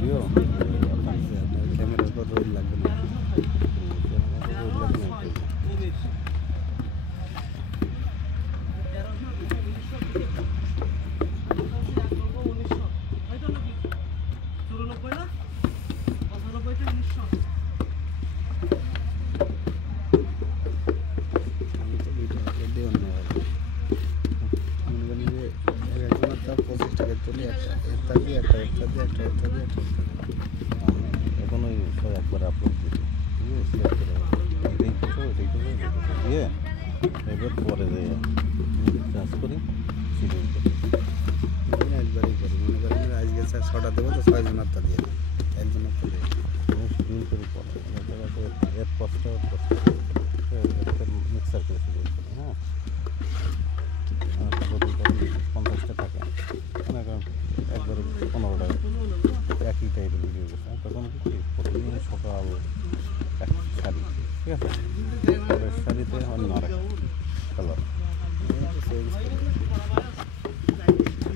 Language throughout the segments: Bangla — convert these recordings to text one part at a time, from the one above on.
ভিডিও ক্যামেরার পর রোল লাগবে না। রোল লাগবে না একটু। আমি তো ভিডিও আপলোড দিই অন্যভাবে। মনে করেন যে একজনের তাও 25 টাকা তুলি, একটা একটা দিয়ে একটা একটা দিয়ে একটা একটা দিয়ে একটা। এখন ওই সব একবার আপলোড দিই দিয়ে শেয়ার করে এইটাই করবো দিয়ে এবার পরে চার্জ করি সিডিউল করি। আমি একবারই করি, মনে করেন যে আজকে 6টা দেবো তো 6 জনেরটা দিয়ে দিই, একজনেরটা দিয়ে দিই। শিডিউল করি পরে এর কষ্ট একটা মিক্সার করে শিডিউল করি। হ্যাঁ, যদি 50টা থাকে মনে করেন একবারে 15টা একই টাইপের ভিডিও গেছে, তখন কি করি প্রতিদিন সকাল এক শাড়ি, ঠিক আছে, পরের শাড়িতে অন্য আরেক কালার, চেঞ্জ করি।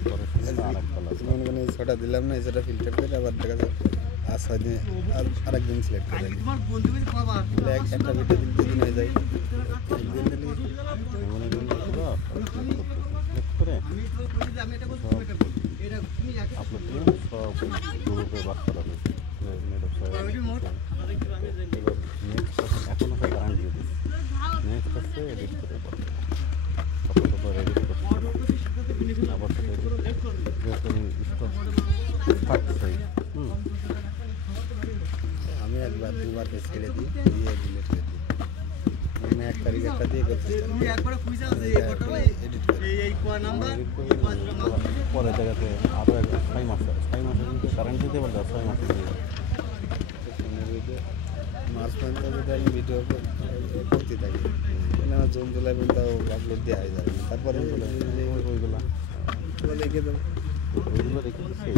পরের শাড়িতে আরেক কালার। মনে করেন এই 6টা দিলাম না, এই 6টা ফিল্টার করে আবার দেখা যায় আর 6 দিনে আরেকদিন সিলেক্ট করে দিই। তাহলে একটা ভিডিও দিন 2 দিন হয়ে যায়। একদিন দিলে মনে করেন সিলেক্ট করে আপলোড দিয়ে সব গ্রুপে বাদ করা হয়েছে। এবার নেক্সট এখনও সব গান দিয়ে দিচ্ছি। নেক্সট হচ্ছে এডিট করে ফটো এডিট করতে আবার থাকছে। আমি একবার দুবার ছেড়ে দিই, দিয়ে ডিলিট করে দিই। মানে 1 তারিখ একটা দিয়ে করতে এডিট করি। পরে জায়গাতে আরও 6 মাসে কিন্তু কারেন্ট দিতে পারলে 6 মাসে দিয়ে মার্চ পর্যন্ত যদি আমি ভিডিও করতে থাকি তাহলে আমার জুন জুলাই পর্যন্ত আপলোড দেওয়া হয়ে যাবে। তারপরে ওইগুলো দেখে দেবো। রেখে সেই